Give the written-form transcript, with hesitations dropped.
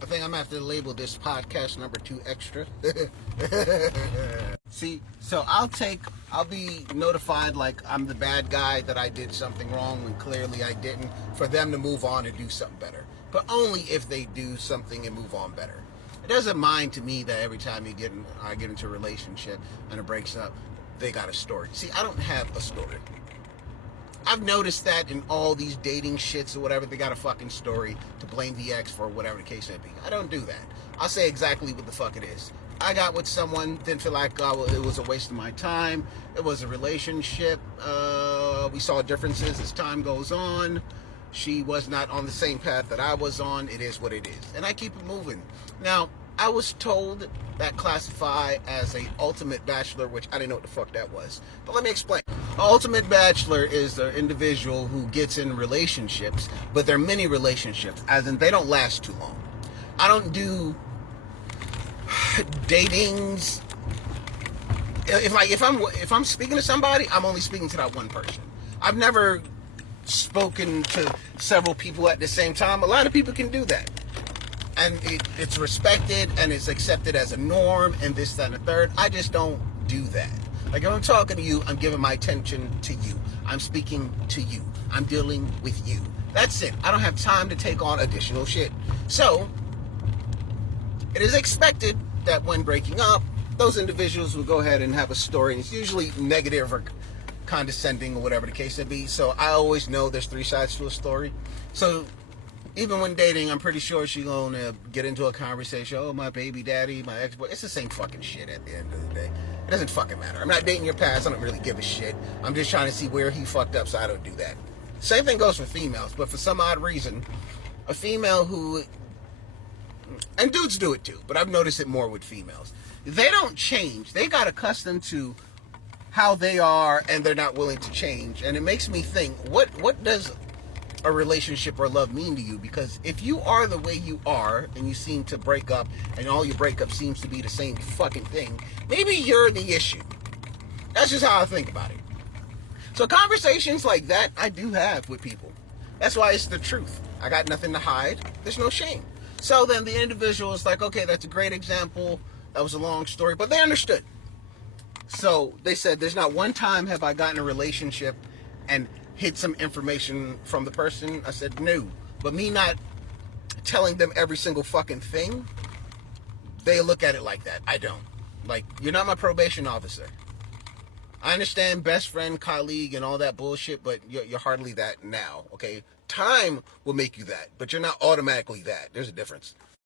I think I'm gonna have to label this podcast number 2 extra. See, so I'll be notified like I'm the bad guy, that I did something wrong when clearly I didn't, for them to move on and do something better. But only if they do something and move on better. It doesn't mind to me that every time I get into a relationship and it breaks up, they got a story. See, I don't have a story. I've noticed that in all these dating shits or whatever, they got a fucking story to blame the ex for, whatever the case may be. I don't do that. I'll say exactly what the fuck it is. I got with someone, didn't feel like it was a waste of my time. It was a relationship. We saw differences as time goes on. She was not on the same path that I was on. It is what it is. And I keep it moving. Now, I was told that classify as a ultimate bachelor, which I didn't know what the fuck that was. But let me explain. An ultimate bachelor is the individual who gets in relationships, but they're mini relationships, as in they don't last too long. I don't do datings. If I'm speaking to somebody, I'm only speaking to that one person. I've never spoken to several people at the same time. A lot of people can do that, and it's respected and it's accepted as a norm and this, that, and the third. I just don't do that. Like, if I'm talking to you, I'm giving my attention to you. I'm speaking to you. I'm dealing with you. That's it. I don't have time to take on additional shit. So it is expected that when breaking up, those individuals will go ahead and have a story, and it's usually negative or condescending or whatever the case may be. So I always know there's 3 sides to a story. So even when dating, I'm pretty sure she's gonna get into a conversation. Oh, my baby daddy, my ex-boy. It's the same fucking shit at the end of the day. It doesn't fucking matter. I'm not dating your past. I don't really give a shit. I'm just trying to see where he fucked up, so I don't do that. Same thing goes for females, but for some odd reason, a female who, and dudes do it too, but I've noticed it more with females. They don't change. They got accustomed to how they are, and they're not willing to change. And it makes me think, what does a relationship or love mean to you? Because if you are the way you are and you seem to break up and all your breakup seems to be the same fucking thing, maybe you're the issue. That's just how I think about it. So conversations like that I do have with people. That's why it's the truth. I got nothing to hide. There's no shame. So then the individual is like, okay, that's a great example. That was a long story, but they understood. So they said, there's not one time have I gotten a relationship and hid some information from the person. I said, no. But me not telling them every single fucking thing, they look at it like that. I don't. Like, you're not my probation officer. I understand best friend, colleague, and all that bullshit, but you're hardly that now, okay? Time will make you that, but you're not automatically that. There's a difference.